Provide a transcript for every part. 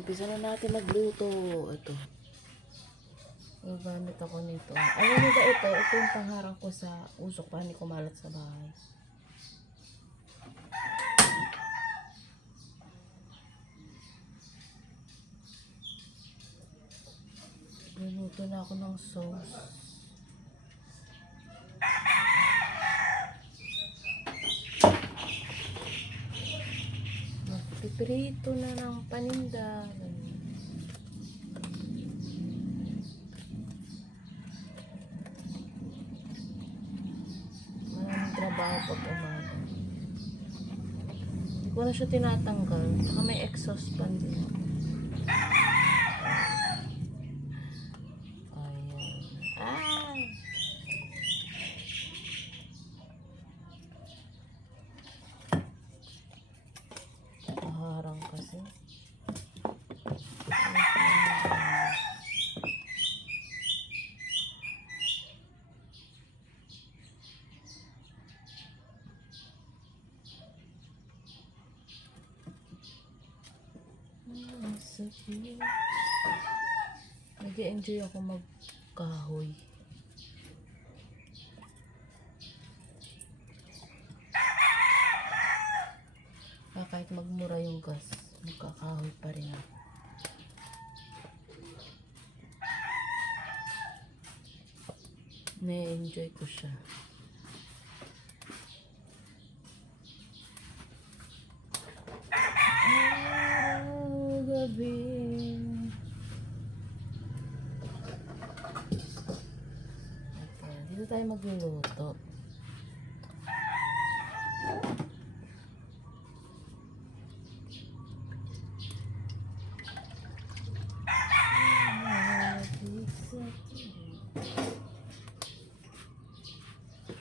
umpisa na natin magluto. Ito. Gagamit ako nito. Alam niyo ba ito? Ito yung pangharang ko sa usok para hindi kumalat sa bahay. Luluto na ako ng sauce. Magpiprito na ng paninda. Maraming trabaho pag umaga. Hindi ko na siya tinatanggal. Saka may exhaust fan din. Harang kasi. Nag-enjoy ako magkahoy. Kahit magmura yung gas, magkakahoy pa rin ako. Na-enjoy ko siya. Gabi. Okay, dito tayo magluluto.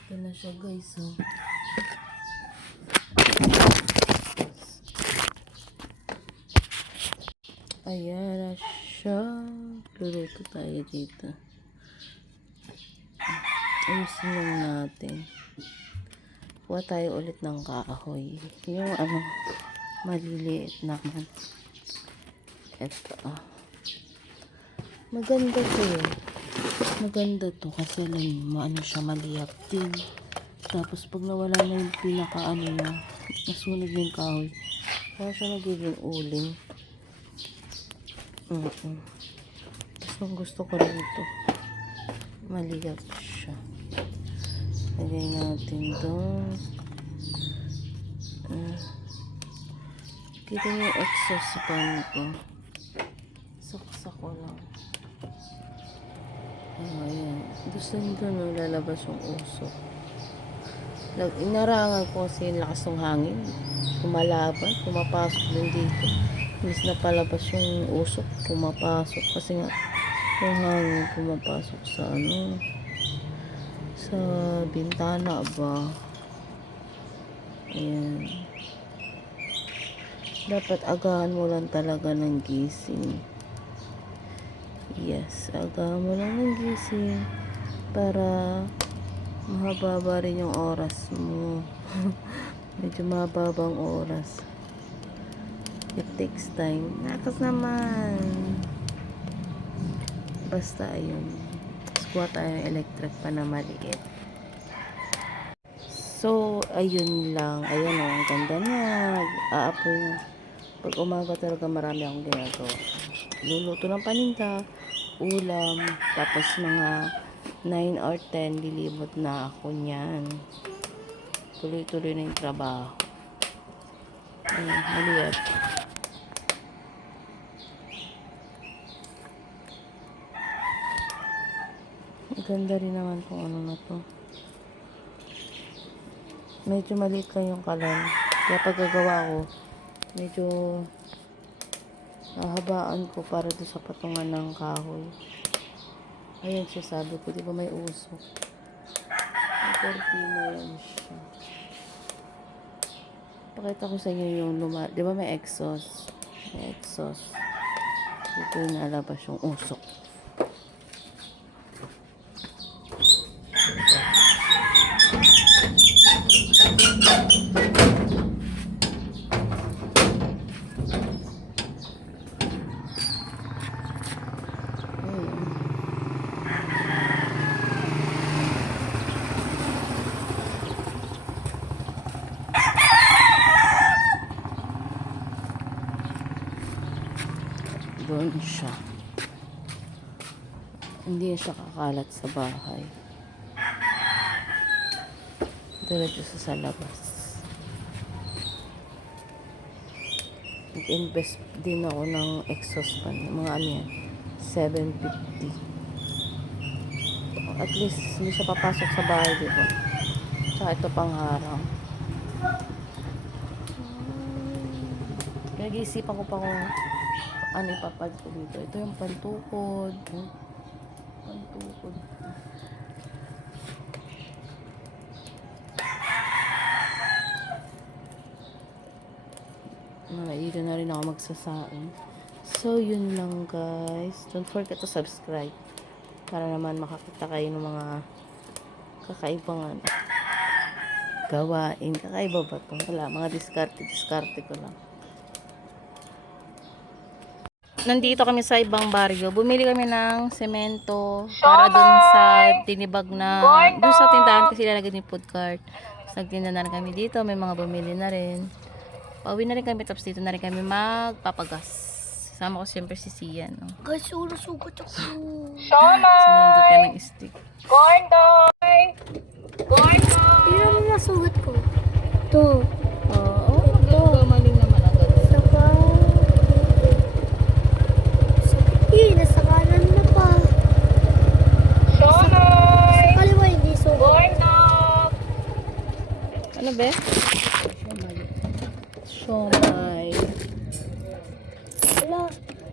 Ito na siya guys, oh. Ayan na siya. Luluto tayo dito. Ayusin lang natin. Kuha tayo ulit ng kahoy. Yung maliliit naman. Ito, maganda to eh. Maganda to kasi maano siya, maliyap din. Tapos pag nawala na yung pinaka niya, nasunog yung kahoy. Kaya siya nagiging uling. Gusto ko rin ito. Maliyap siya. Lagay natin to. Kita niyo yung exhaust fan ko. Saksak ko lang. Ayan. Gusto nito no, lalabas yung usok. Inarangan ko kasi yung lakas ng hangin. Kumalaban, pumapasok din dito. Imbis na palabas yung usok, pumapasok. Kasi nga, yung hangin pumapasok sa sa bintana ba. Ayan. Dapat agahan mo lang talaga ng gising. Yes, agahan mo lang ng gising para mahaba rin yung oras mo. Medyo mahabang oras. It takes time. Nakas naman. Basta ayun. Kuha tayo ng electric pa na maliit. So, ayun lang. Ayun o, ang ganda na. Aapoy na. Pag umaga talaga marami akong ginagawa. Luluto ng paninda, ulam, tapos mga 9 or 10, lilibot na ako niyan. Tuloy-tuloy na yung trabaho. Ayun, maliit. Ganda rin naman kung ano na to. Medyo maliit lang yung kalan. Kaya pag gagawa ko, medyo nahabaan ko para doon sa patungan ng kahoy. Ayan siya, sabi ko, di ba may usok? May kortina yan siya. Pakita ko sa inyo yung di ba may exhaust? May exhaust. Dito yung nalabas yung usok. Doon siya. Hindi siya kakalat sa bahay. Diretso sa labas. Nag-invest din ako ng exhaust fan. Mga ano yan, 750. At least hindi siya papasok sa bahay, diba? Tsaka ito pang harang. Nag-iisipan ko pa kung ano ipapalit ko dito. Ito yung pantukod. Pantukod. Dito na rin ako magsasain. So, yun lang guys. Don't forget to subscribe. Para naman makakita kayo ng mga kakaibang ano, gawain. Kakaiba ba ito? Wala. Mga diskarte ko lang. Nandito kami sa ibang baryo. Bumili kami ng semento para dun sa tinibag na dun sa tindahan kasi lalagay ni food cart. So, nagtinda na rin kami dito. May mga bumili na rin. Pauwi na rin kami, tapos dito na rin kami magpapagas. Kasama ko siyempre si Sian. No? Guys, sugat ako. Sinundot ka ng stick. Corn dog! Tingnan mo masugat ko. Ito. Oo, magkakamaling naman ang gano'n. Saka... nasa kanan na pa. Sa kaliwa hindi sugat. Corn dog! Ano be? Siomay. Wala.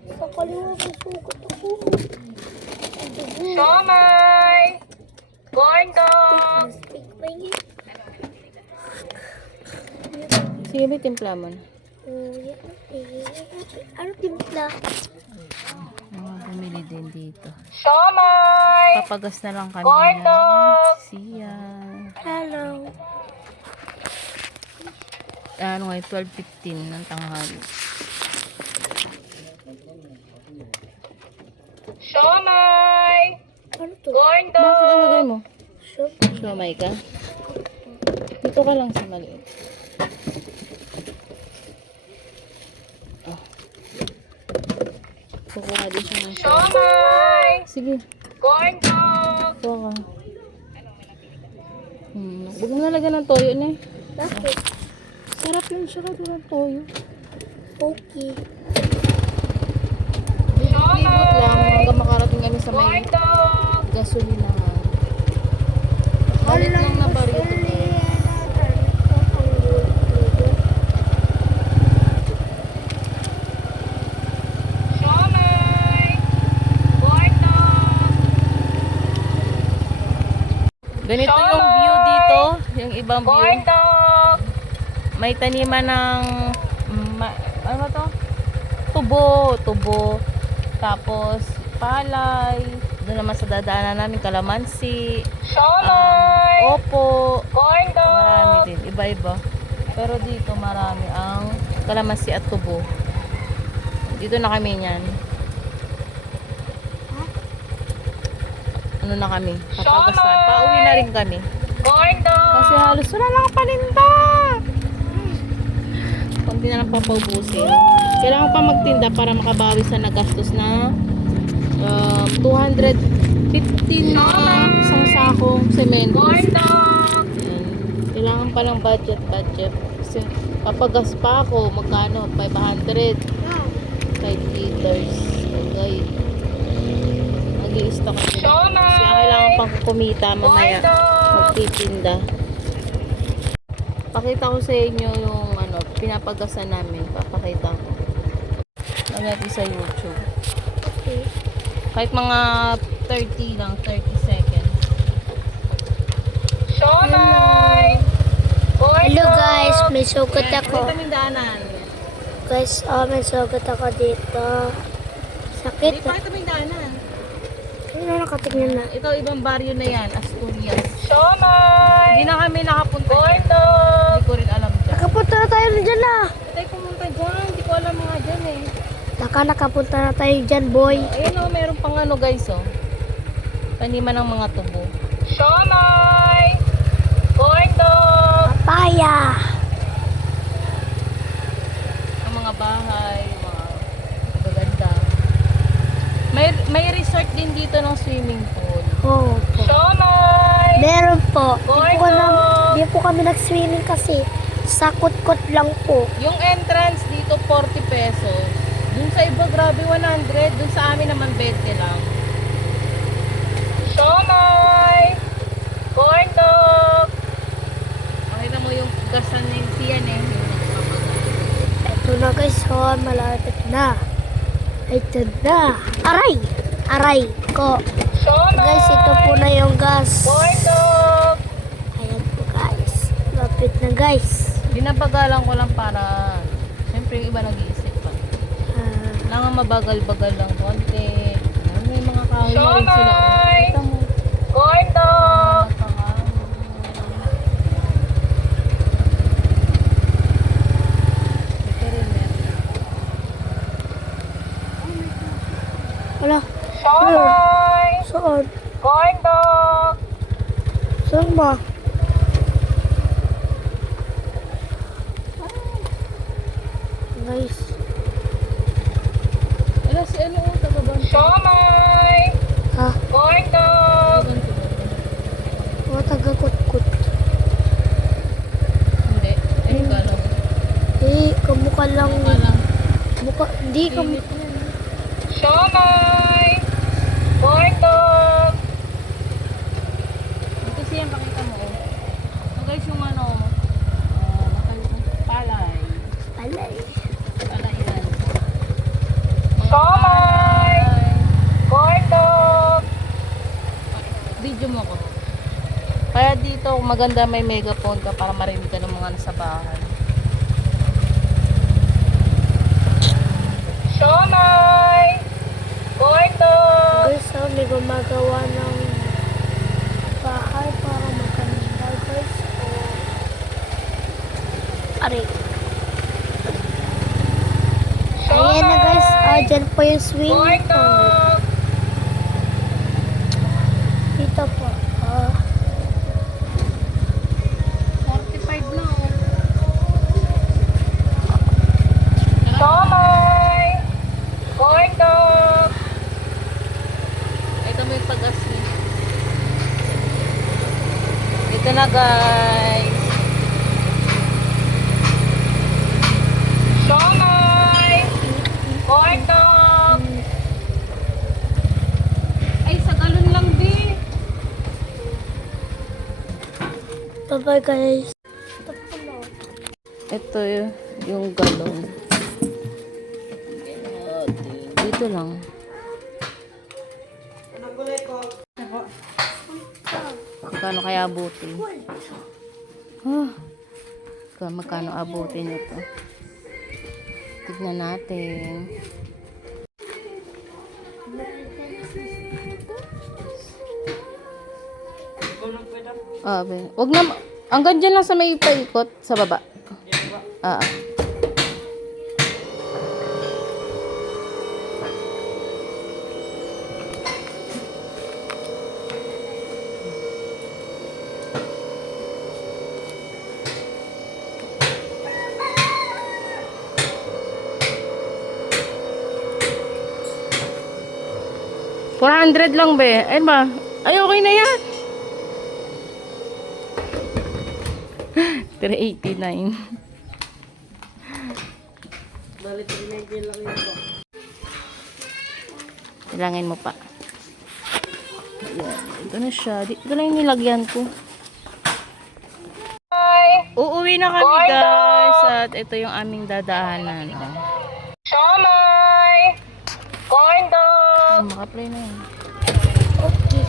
Sa kaliwa may sugat ako. Siomay! Corn dog! Stick pa yun. Sige, may timpla mo na. Ano timpla? Mga bumili din dito. Siomay! Papagas na lang kami Corn na dog! Sian. Hello. Ano nga, 12:15 ng tanghali. Siomay! Ano to? Corn Bakit dog! ang lagay mo? Shop. Siomay ka? Dito ka lang sa maliit. Oh. Kukuha din siya ng siomay. Siomay! Sige, Corn dog! kuha ka. Huwag mo nalagyan ng toyo na eh. Bakit? Sarap yun siya ka ng toyo. Okay. Libot lang hanggang makarating kami sa may Corn dog! gasolina nga. Halit lang na baryo. Siomay! Corn dog! Ganito yung view dito. Yung ibang Corn view. dog! May taniman ng ano to? Tubo. Tapos palay. Doon naman sa dadaanan namin kalamansi. Siomay! Opo. Corn Marami dog! din. Iba-iba. Pero dito marami ang kalamansi at tubo. Dito na kami niyan. Ano na kami? Papagasan. Pauwi na rin kami. Corn dog! Kasi halos wala lang paninda. Kunti na lang papaubusin. Kailangan pa magtinda para makabawi sa nagastos na 215 na isang sakong semento. Corn dog! Yan. Kailangan pa lang budget. Kasi papagas pa ako, magkano? 500. 5 liters. Okay. Nag-i-stock ako. Siomay! Kasi kailangan pang kumita mamaya. Corn dog! Magtitinda. Pakita ko sa inyo yung ano, pinapagasan namin. Papakita ko. Lagyan sa YouTube. Okay. Kahit mga 30 lang, 30 seconds. Siomay! Corn Hello dog! guys, may sugat May ako. tamindaanan. Guys, may sugat ako dito. Sakit. May pakita tamindaanan. Ano nakatingnan na? Ito, ibang baryo na yan, Asturias. Siomay! Hindi na kami nakapunta Corn dyan. dog! Hindi ko rin alam dyan. Nakapunta na tayo dyan ah. Tayo pumunta dyan, hindi ko alam mga dyan eh. Nakapunta na tayo dyan boy. Ayun o, meron pang ano guys oh. Taniman ng mga tubo. Siomay! Corn dog! Papaya. Ang mga bahay, mga magaganda. din dito ng swimming pool. Oo po. Shomai! Meron po. Gordo! Di po kami nag-swimming kasi sakot-kot lang po. Yung entrance dito, 40 pesos. Dun sa iba, grabe, 100. Dun sa amin naman, 20 lang. Shomai! Corn dog! Pakita mo yung gasan na yung siyan eh. Yung nagpapagal. Ito na guys, oh, malapit na. Ito na. Aray! Aray ko. Shomai! Guys, ito po na yung gas. Corn dog! Ayan po guys. Lapit na guys. Binabagalan ko lang para, siyempre yung iba nag-iisip pa. Kailangan mabagal-bagal lang konti. Ayan, may mga kahoy na rin sila. Shomai! Kita mo. Corn dog! Ito rin meron. Wala. Shomai! Saan? Corn dog! Saan ba? Guys. Wala si ano, taga-ban. Shomai! Ha? Corn dog! O, taga-kot-kot. Hindi. Ay, kala mo. Eh, kamukha lang. Kala mo. Mukha, hindi kamukha. Init yan. Shomai! Corn dog! Ito siya, pakita mo. So guys, yung ano, palay. Alay. Palay yan. Shomai! Corn dog! Video mo ko. Kaya dito, maganda may megaphone ka para marinig ka ng mga nasa bahay. Shomai! Corn dog! Guys, may gumagawa ng bahay para maganda, guys. O, aray. Ayan na guys, dyan po yung swimming Corn pool. dog! Dito po. 45 lang. Shomai! Corn dog! Ito mo yung pag-asli. Ito na guys. Shomai! Corn dog! Ay, sa galon lang din. Bye-bye guys. Ito yung galon. Dito lang. Magkano kaya abutin? Magkano abutin ito? Tignan natin. Wag na, hanggang dyan lang sa may paikot sa baba. Ah. $400 lang be. Ayun ba? Ay, okay na yan. 389. Balik lang yun po. Ilangin mo pa. Ayan. Ito na siya. Ito na yung nilagyan ko. Uuwi na kami guys. At ito yung aming dadaanan. Oh. Shomai! Corn dog! Maka-play na yun. Okay.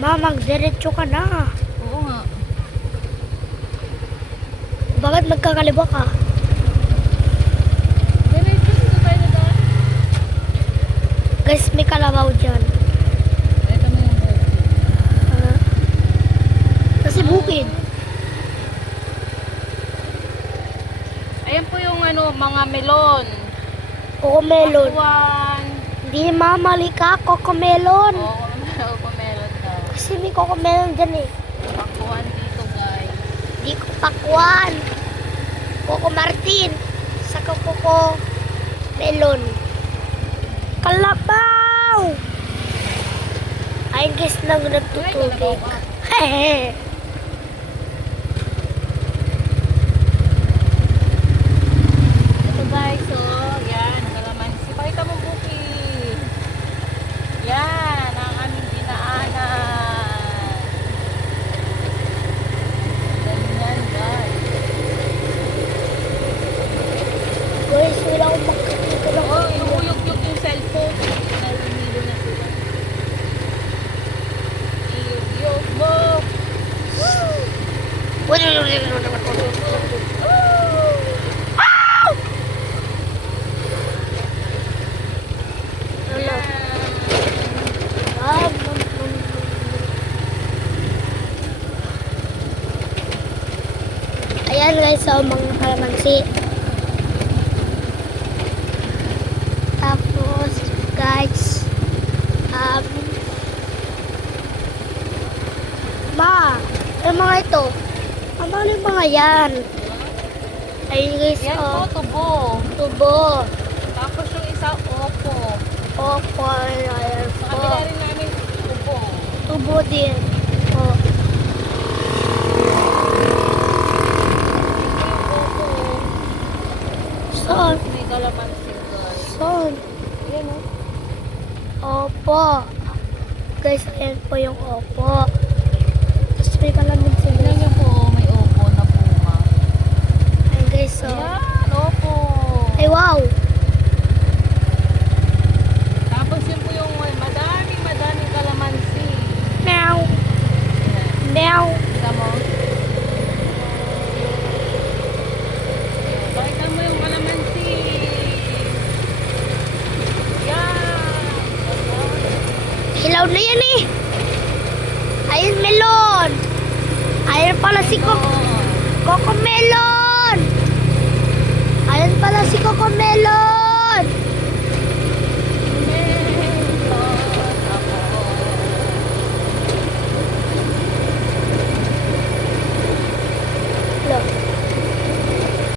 Ma, magdiretso ka na. Oo nga. Bakit magkakaliwa ka? Diretso dito tayo na daan. Guys, may kalabaw dyan. Ito mo yung bukid. Kasi bukid. Ayan po yung ano, mga melon. Cocomelon. Pakwan. Hindi mamali ka, cocomelon. Oo, meron daw. Kasi may cocomelon dyan eh. Pakwan dito guys. Hindi ko pakwan. Coco Martin. Saka Coco Melon. Kalabaw! Ayun guys, nang nagtutubig. Hehehe. Ito guys, so, yan, kalamansi. Pakita mo buki. Yan, ang aming dinaanan. Ganyan guys. Guys, wala akong makikita ng Oh, inuuyog-yog yung cellphone. Nalumilo na sila. Iyog mo. Ayan guys, so mga kalamansi. Tapos guys, yung mga ito, ano yung mga yan? Ayun guys, Yan po, tubo. tubo. Tapos yung isa, opo. Opo, ayan Sa po. kabila rin namin, tubo. Tubo din. Oh. Opo. Saan? May kalamansi guys. Saan? Yan o. Opo. Guys, ayan po yung opo. Tapos may kalamansi Tignan guys. niyo po, may opo na bunga. Ayan guys, so. Yan, opo. Ay, wow. Tapos yun po yung madaming kalamansi. Meow. Meow. Tignan mo. Pakita mo yung kalamansi. Yan. Hilaw na yan eh. Ayun, melon. Ayun pala si Coco Melon. Ayun pala si Coco Melon.